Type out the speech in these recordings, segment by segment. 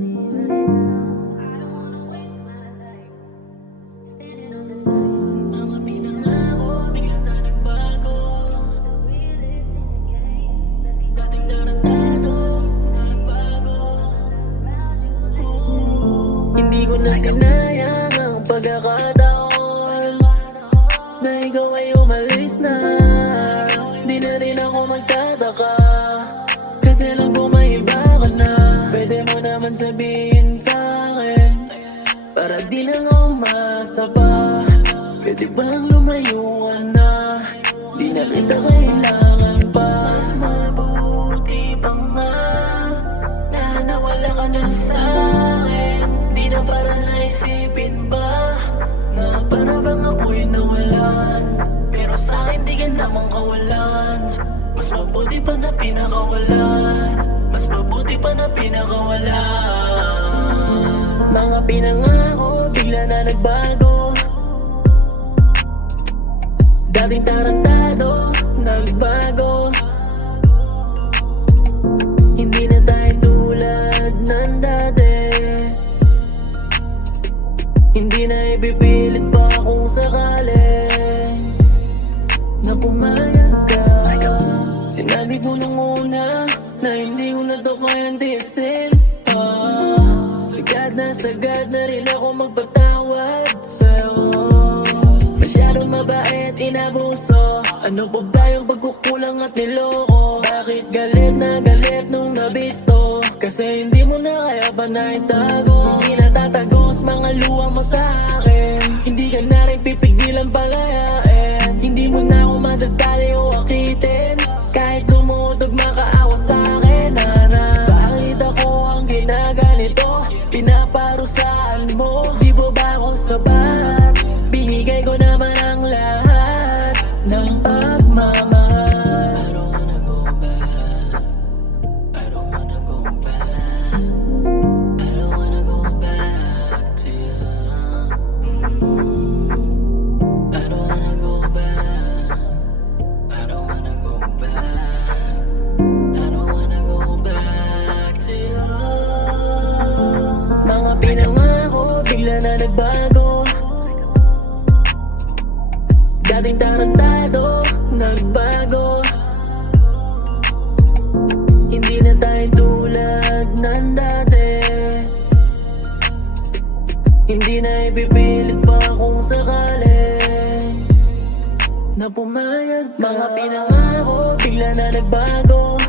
Mga pinangako, bigla na nagbago. Dating tarantado, nagbago. Hindi ko na sinayang ang pagkakataon na ikaw ay umalis na. Di na rin ako magtataka, kasi alam ko may iba ka na. Pwede mo naman sabihin sa'kin, para di lang ako masapa. Pwede bang lumayo ka na? Di na kita kailangan pa. Mas mabuti pa nga na nawala ka na sa'kin. Di na para naisipin ba na para bang ako'y nawalan? Pero sa'kin di ka naman kawalan. Mas mabuti pa na pinakawalan. Mas mabuti pa na pinakawalan. Mga pinangako, bigla na nagbago. Dating tarantado, nagbago. Hindi na tayo tulad ng dati. Hindi na ibipilit pa kung sakali na pumayag ka. Sinabi ko nung una na hindi ko na to kayang tiisin pa. Sagad na rin ako magpatawad sa'yo. Masyadong mabait, inabuso. Ano pa ba yung pagkukulang at niloko? Bakit galit na galit nung nabisto? Kasi hindi mo na kaya pa naitago. Hindi natatagos mga luha mo sa akin. Hindi ka na rin pipigilan palayain. Hindi mo na ako madadali o akitin. Kahit lumutog makaawa sa akin, Ana. Bakit ako ang ginaganito? Pinaparusahan mo. Di ba ako sabat? Binigay ko naman ang lahat ng pagmamahal. I don't wanna go back. I don't wanna go back. I don't wanna go back to you. I don't wanna go back. I don't wanna go back. I don't wanna go back to you. Mga pinangako, bigla na nagbago. Dating tarantado, nagbago. Hindi na tayo tulad ng dati. Hindi na ibipilit pa kung sakali na pumayag ka. Mga pinangako, bigla na nagbago.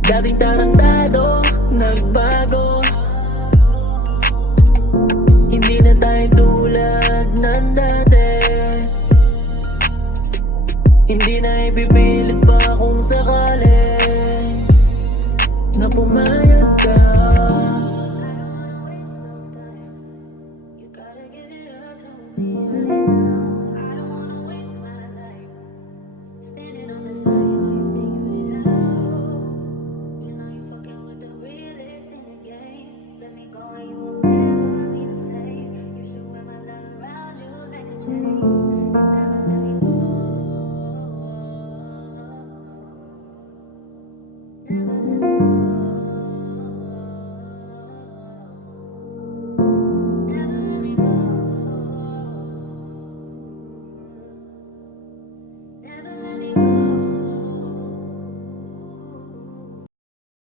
Dating tarantado, nagbago. Hindi na tayo tulad ng dati. Hindi na ibipilit pa kung sakali na pumayag ka. You gotta give it up to me right now. I don't wanna waste my life standing on the side. You figured it out. You know you fucking with the realest in the game. Let me go and you will never be the same. You should wear my love around you like a chain and never let me go. Never let